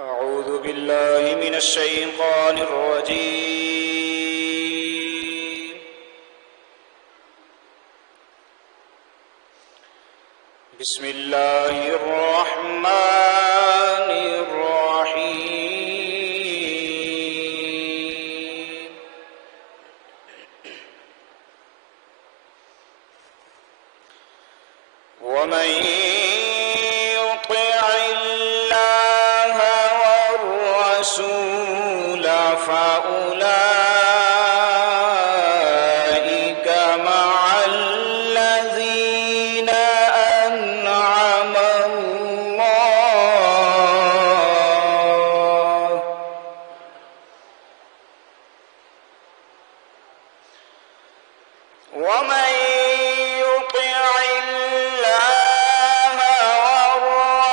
أعوذ بالله من الشيطان الرجيم. بسم الله الرحمن الرحيم. ومن يطع الله والرسول فأولئك مع الذين أنعم الله ومن يطع الله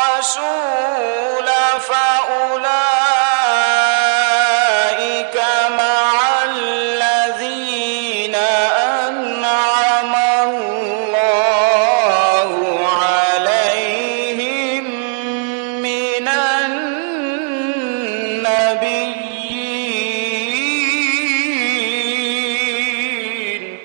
والرسول فأولئك مع الذين أنعم الله عليهم من النبيين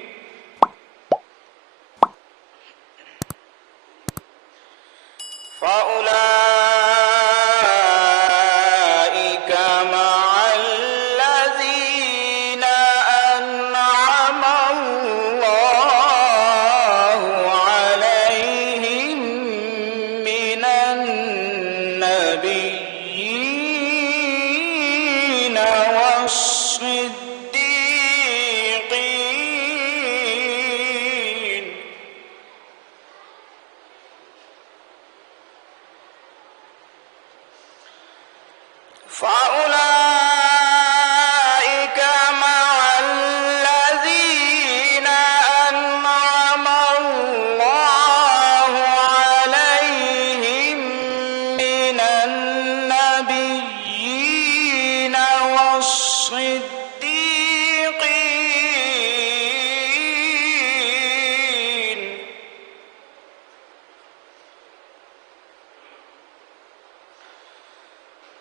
فأولئك مع الذين أنعم الله عليهم من النبيين والصديقين فأولئك مع الذين أنعم الله عليهم من النبيين والصديقين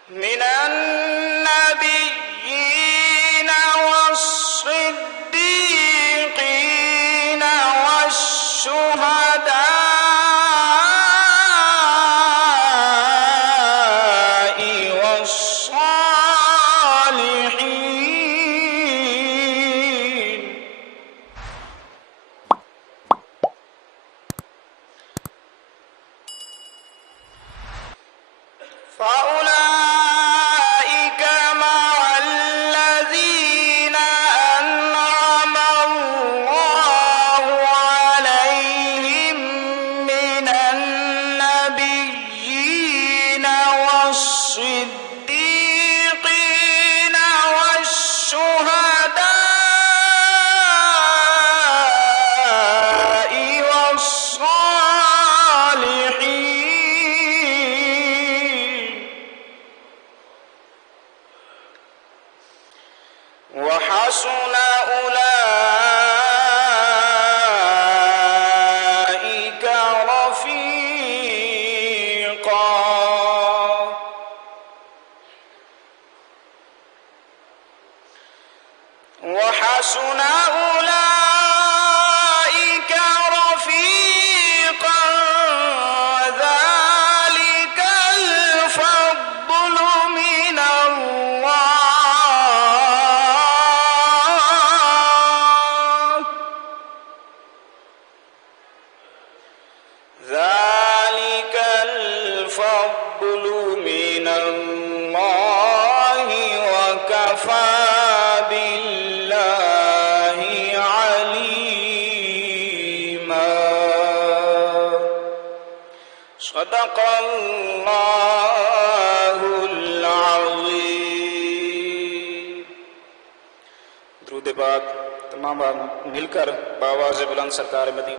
من النبيين والصديقين والشهداء والصالحين فأولئك مع الذين أنعم الله عليهم من النبيين والصديقين والشهداء والصالحين وحسن أولئك رفيقا وحسن أولئك رفيقا ذلك الفضل من الله ذلك الفضل من الله وكفى بالله عليما صدق الله العظيم. درود पाक तमाम मिलकर बावाज़ बुलंद सरकार मदीना